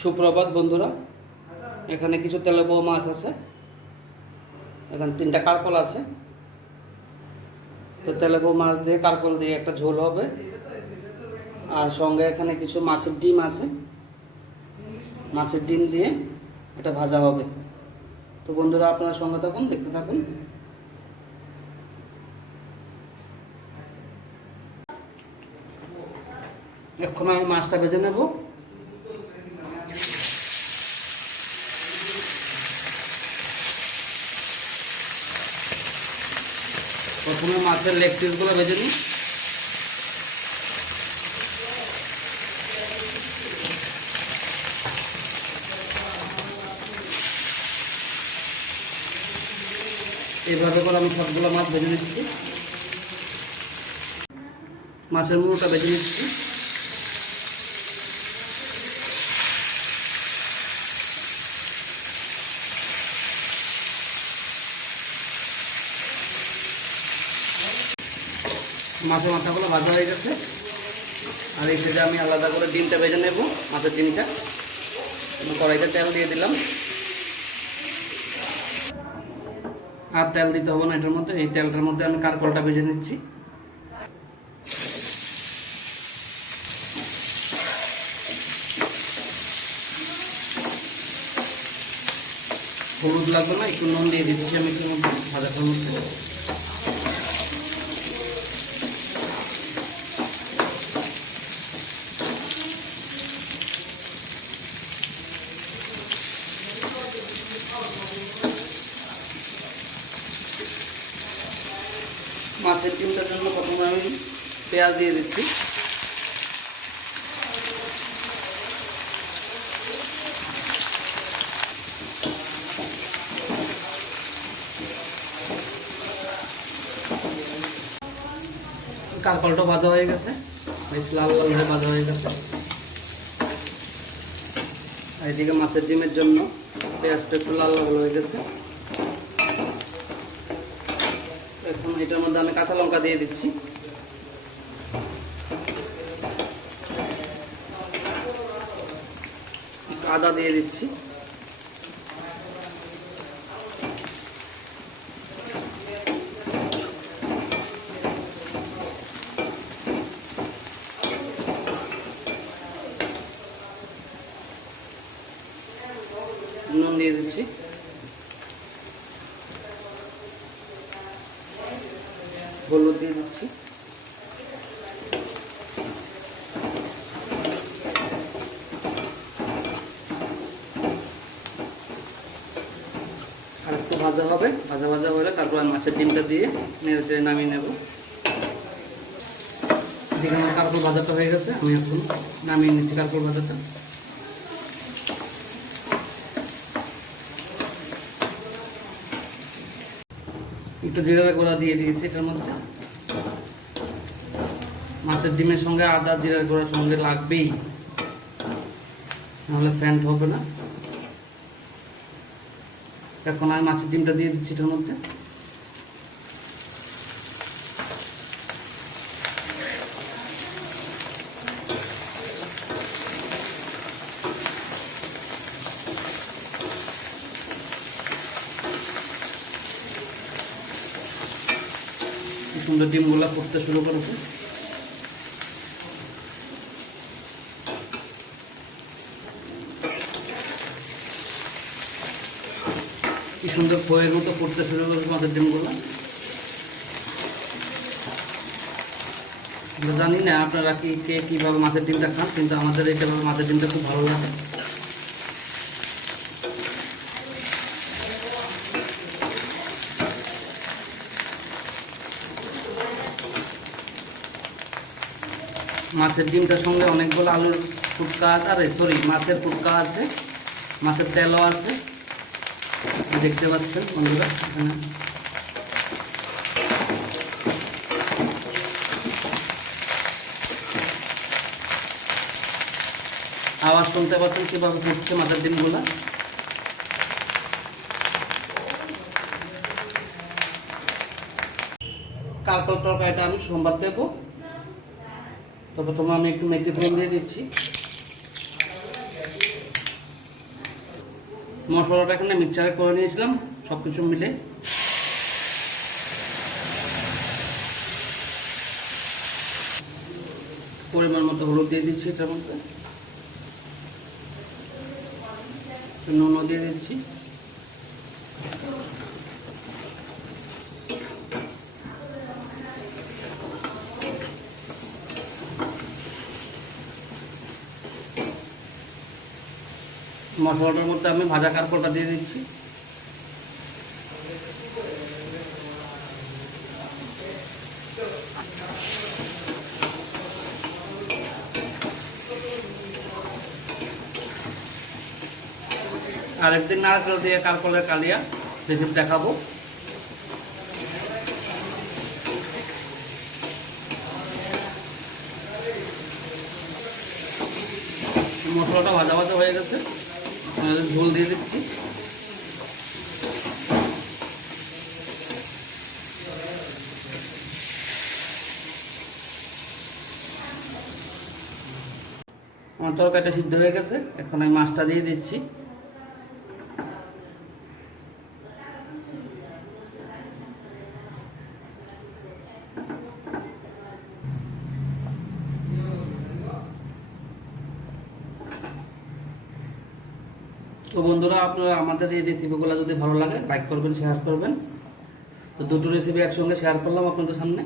সুপ্রভাত বন্ধুরা, এখানে কিছু তেলাপিয়া মাছ আছে। এখানে 3টা কারকল আছে। তো তেলাপিয়া মাছ দিয়ে কারকল দিয়ে একটা ঝোল হবে, আর সঙ্গে এখানে কিছু মাছের ডিম আছে। মাছের ডিম দিয়ে এটা ভাজা হবে। তো বন্ধুরা, আপনারা সঙ্গে থাকুন, দেখতে থাকুন। এখন আমি মাছটা ভেজে নেব। প্রথমে মাছের লেগ পিসগুলো ভেজে নিই। এইভাবে করে আমি সবগুলো মাছ ভেজে নিচ্ছি। মাছের মুড়োটা ভেজে নিচ্ছি। মাছের মাথাগুলো ভাজা হয়ে গেছে। আর এই সাইডে আমি আলাদা করে ডিমটা ভেজে নেব। মাছের ডিমটা কড়াইতে তেল দিয়ে দিলাম। আর তেল দিতে হবে না এটার মধ্যে। এই তেলটার মধ্যে আমি কারকলটা ভেজে নিচ্ছি। হলুদ লাগবে না, একটু নুন দিয়ে দিচ্ছি আমি একটু ভাজাটার মধ্যে। মাছের ডিমটার জন্য প্রথমে আমি পেঁয়াজ দিয়ে দিচ্ছি। কারকলটা ভাজা হয়ে গেছে, বেশ লাল লাল হয়ে ভাজা হয়ে গেছে। আর এদিকে মাছের ডিমের জন্য পেঁয়াজটা একটু লাল লাল হয়ে গেছে। এখন এটার মধ্যে আমি কাঁচা লঙ্কা দিয়ে দিচ্ছি। একটু আদা দিয়ে দিচ্ছি। নুন দিয়ে দিচ্ছি। হলুদ দিয়ে দিচ্ছি। আর একটু ভাজা হবে, ভাজা ভাজা হলে তারপর আমি মাছের ডিমটা দিয়ে নেড়ে চেড়ে নামিয়ে নেব। এদিকে আমার কারকল ভাজাটা হয়ে গেছে, আমি এখন নামিয়ে নিচ্ছি কারকল ভাজাটা। একটু জিরার গুঁড়া দিয়ে দিয়েছি এটার মধ্যে। মাছের ডিমের সঙ্গে আদা জিরার গুঁড়ার সঙ্গে লাগবেই, নাহলে স্যান্ড হবে না। এখন আমি মাছের ডিমটা দিয়ে দিচ্ছি এটার মধ্যে। সুন্দর ডিমগুলা ফুটতে শুরু করেছে। কি সুন্দর খয়ের মতো ফুটতে শুরু করেছে মাছের ডিমগুলো। আমরা জানি না আপনারা কে কীভাবে মাছের ডিমটা খান, কিন্তু আমাদের এইভাবে মাছের ডিমটা খুব ভালো লাগে। মাছের ডিমটার সঙ্গে অনেকগুলো আলুর ফুটকা আছে, মাছের ফুটকা আছে, মাছের তেলও আছে, দেখতে পাচ্ছেন বন্ধুরা। এখানে আওয়াজ শুনতে পাচ্ছেন কীভাবে ফুটছে মাছের ডিমগুলো। কারকল তরকারিটা আমি সোমবার দেবো। তো প্রথমে আমি একটু মেথি ফোড়ন দিয়ে দিচ্ছি। মশলাটা এখানে মিক্সচারে করে নিয়েছিলাম সব কিছু মিলে। পরিমাণ মতো হলুদ দিয়ে দিচ্ছি, এটার মধ্যে নুনও দিয়ে দিচ্ছি। মশলাটার মধ্যে আমি ভাজা কাঁকরোলটা দিয়ে দিচ্ছি। আরেকদিন নারকেল দিয়ে কাঁকরোলের কালিয়া রেসিপি দেখাবো। মশলাটা ভাজা ভাজা হয়ে গেছে, ঝোল দিয়ে দিচ্ছি। আমার তরকারিটা সিদ্ধ হয়ে গেছে, এখন আমি মাছটা দিয়ে দিচ্ছি। তো বন্ধুরা, আপনারা আমাদের এই রেসিপিগুলো যদি ভালো লাগে লাইক করবেন, শেয়ার করবেন। তো দুটো রেসিপি একসঙ্গে শেয়ার করলাম আপনাদের সামনে।